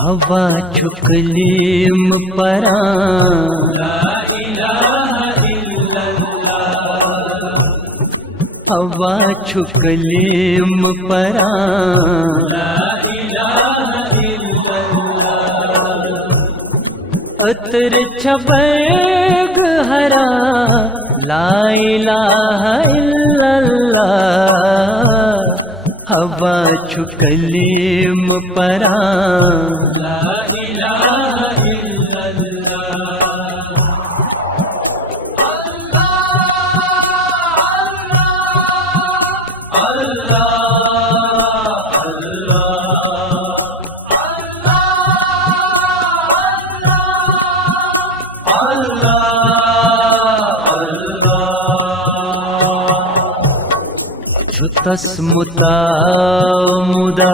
हवा छुकलीम परा हवा छुकलीम परा अतर छबैग हरा ला इलाहा इल्लल्लाह हवा छुकलीम परा ला इलाहा तस्मुता मुदा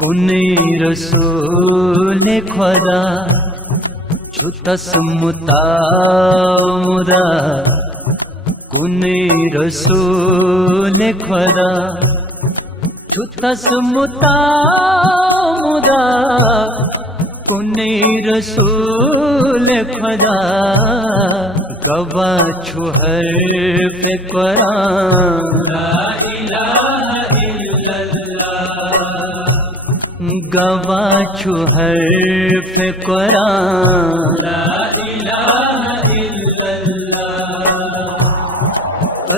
कुने रसूल खुदा तस्मुता मुदा कुने रसूल खुदा तस्मुता मुदा कुने रसूल खुदा गवा छुहर पे कुरान ला इलाहा इल्लल्लाह गवा छुहर पे कुरान ला इलाहा इल्लल्लाह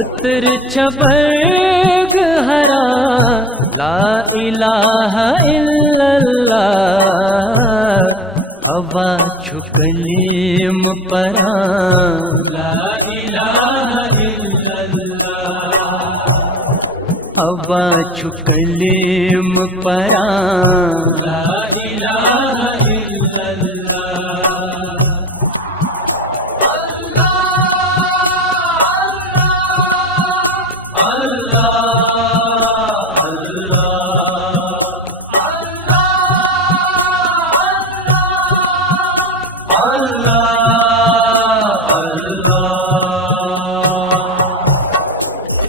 अतर छबैग हरा ला इलाहा इल्लल्लाह हवा छुकलीम परा ला इलाहा इल्लल्लाह हवा छुकलीम परा ला इलाहा इल्लल्लाह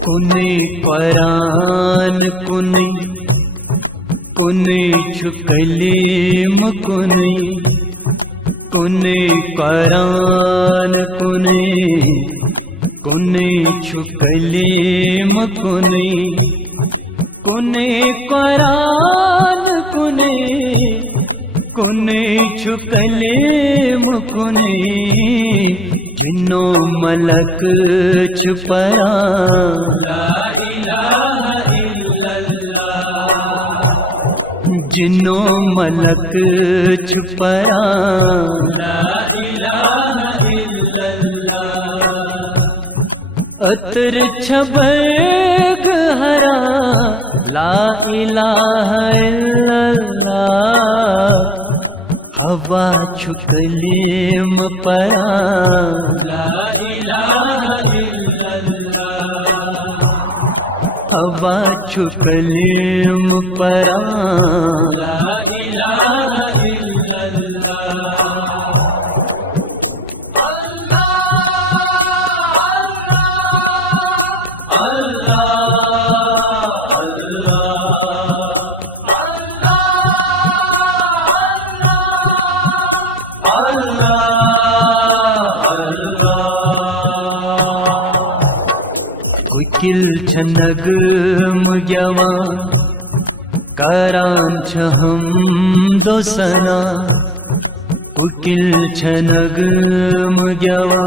कुने कुरान कुने कुने छुकलीम कुने कुने कुरान कुने कुने छुकलीम कुने कुने कुरान कुने कुने छुकलीम कुने जिन्नो मलक छुपया ला इलाहा इल्लल्लाह जिन्नो मलक छुपया ला इलाहा इल्लल्लाह अतर छबैग हरा ला इलाहा इल्लल्लाह हवा छुकलीम परा ला इलाहा इल्लल्लाह हवा छुकलीम परा ला इलाहा इल्लल्लाह कुकिल छनग मुजवा करान छहम दोसना कुकिल छनग मुजवा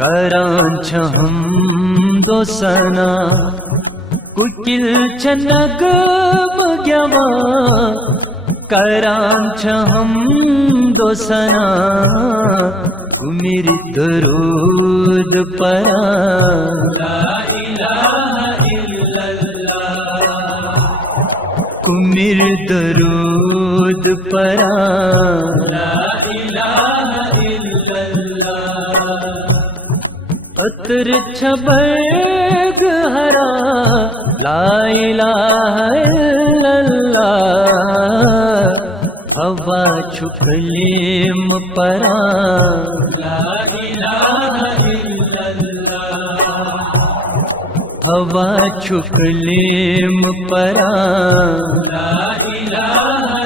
करान छहम दोसना कुकिल छनग मुजवा करान छहम दोसना कुमिर दरूद परा ला इलाहा इल्लल्लाह कुमिर दरूद परा ला इलाहा इल्लल्लाह अतर छबैग हरा ला इलाहा इल्लल्लाह हवा छुकलीम परा ला इलाहा इल्लल्लाह हवा छुकलीम परा ला इलाहा